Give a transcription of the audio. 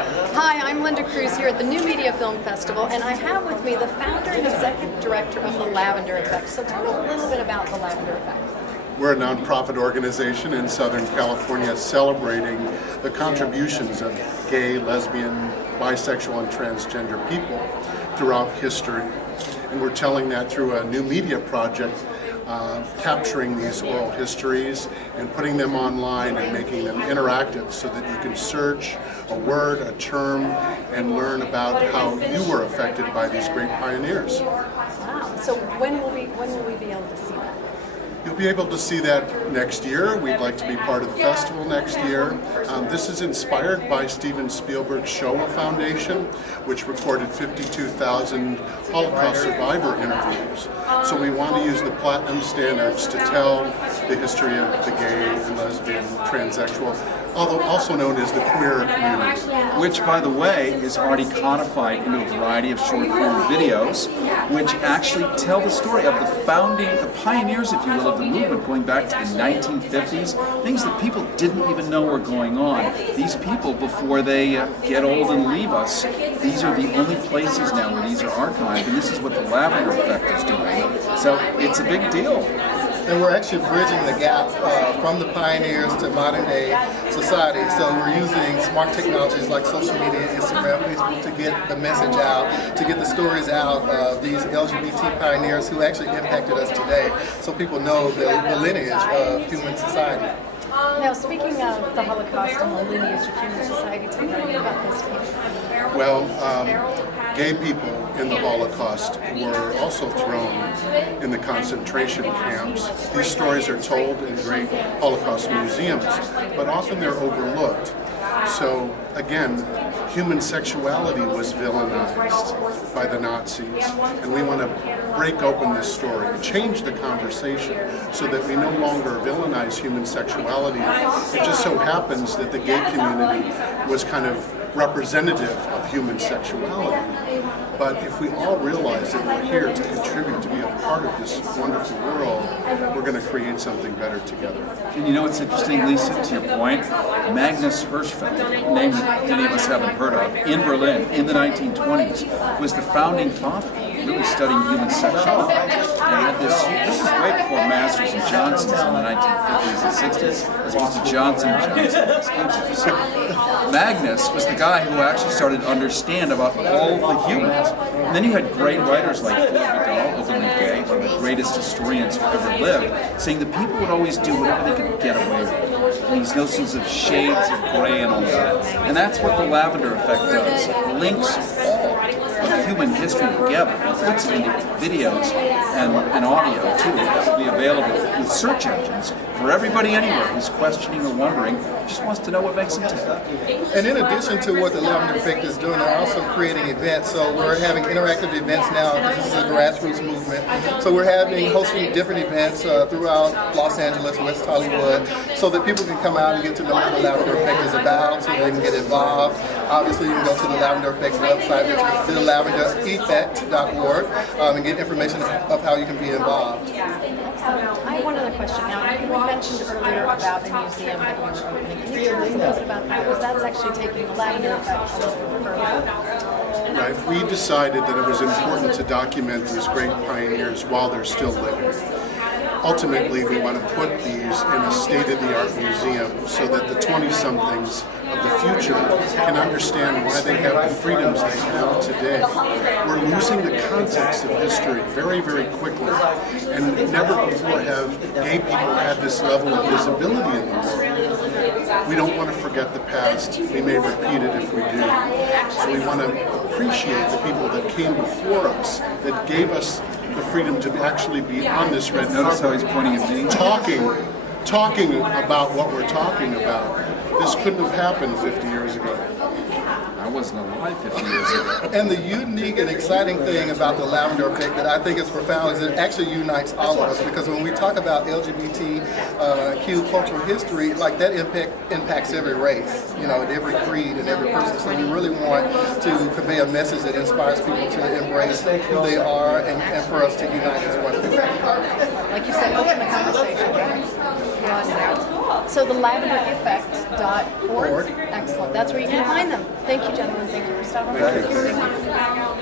Hi, I'm Linda Cruz here at the New Media Film Festival, and I have with me the founder and executive director of the Lavender Effect. So tell me a little bit about the Lavender Effect. We're a nonprofit organization in Southern California celebrating the contributions of gay, lesbian, bisexual, and transgender people throughout history. And we're telling that through a new media project, capturing these oral histories and putting them online and making them interactive so that you can search a word, a term, and learn about how you were affected by these great pioneers. Wow. So when will we be able to see that? You'll be able to see that next year. We'd like to be part of the festival next year. This is inspired by Steven Spielberg's Shoah Foundation, which recorded 52,000 Holocaust survivor interviews. So we want to use the platinum standards to tell the history of the gay and lesbian, transsexual, although also known as the queer community. Which, by the way, is already codified into a variety of short-form videos, which actually tell the story of the pioneers, if you will, of the movement going back to the 1950s, things that people didn't even know were going on. These people, before they get old and leave us, these are the only places now where these are archived, and this is what the Lavender Effect is doing. So it's a big deal. And we're actually bridging the gap from the pioneers to modern day society. So we're using smart technologies like social media, Instagram, Facebook to get the message out, to get the stories out of these LGBT pioneers who actually impacted us today, so people know the lineage of human society. Now, speaking of the Holocaust and the lineage of human society, tell me about this piece. Well, gay people in the Holocaust were also thrown in the concentration camps. These stories are told in great Holocaust museums, but often they're overlooked. So again, human sexuality was villainized by the Nazis, and we want to break open this story, change the conversation so that we no longer villainize human sexuality. It just so happens that the gay community was kind of representative of human sexuality. But if we all realize that we're here to contribute, to be a part of this wonderful world, we're going to create something better together. And you know what's interesting, Lisa, to your point? Magnus Hirschfeld, a name that many of us haven't heard of, in Berlin in the 1920s, was the founding father, really studying human sexuality. And this is way before Masters and Johnsons in the 1950s and 60s, as opposed to Johnson & Johnson, excuse me. Magnus was the guy who actually started to understand about all the humans. And then you had great writers like Paul Vidal, openly gay, one of the greatest historians who ever lived, saying that people would always do whatever they could get away with. These notions of shades of gray and all that. And that's what the Lavender Effect does. It links all of human history together, puts it into videos and audio too, that will be available with search engines for everybody anywhere who's questioning or wondering, just wants to know what makes them tick. And in addition to what the Lavender Effect is doing, they're also creating events. So we're having interactive events now, because this is a grassroots movement. So we're hosting different events throughout Los Angeles, West Hollywood, so that people can come out and get to know what the Lavender Effect is about, so they can get involved. Obviously, you can go to the Lavender Effect's website, which is thelavendereffect.org, and get information of how you can be involved. I have one other question now. You mentioned earlier about the museum that you were opening. Can you tell us a little bit about that? Because that's actually taking the Lavender Effect a little further. Right. We decided that it was important to document these great pioneers while they're still living. Ultimately, we want to put these in a state-of-the-art museum so that the 20-somethings of the future can understand why they have the freedoms they have today. We're losing the context of history very, very quickly, and never before have gay people had this level of visibility in the world. We don't want to forget the past. We may repeat it if we do. So we want to appreciate the people that came before us, that gave us the freedom to actually be on this red carpet. Notice how he's pointing at me. Talking about what we're talking about. This couldn't have happened 50 years ago. I wasn't alive 50 years ago. And the unique and exciting thing about the Lavender Effect that I think is profound is it actually unites all of us, because when we talk about LGBTQ cultural history, like that impacts every race, and every creed and every person. So we really want to convey a message that inspires people to embrace who they are and for us to unite as one people. Like you said, open the conversation. So the lavendereffect.org. Excellent. That's where you can find them. Thank you, gentlemen. Thank you for stopping by. Thank you. Thank you.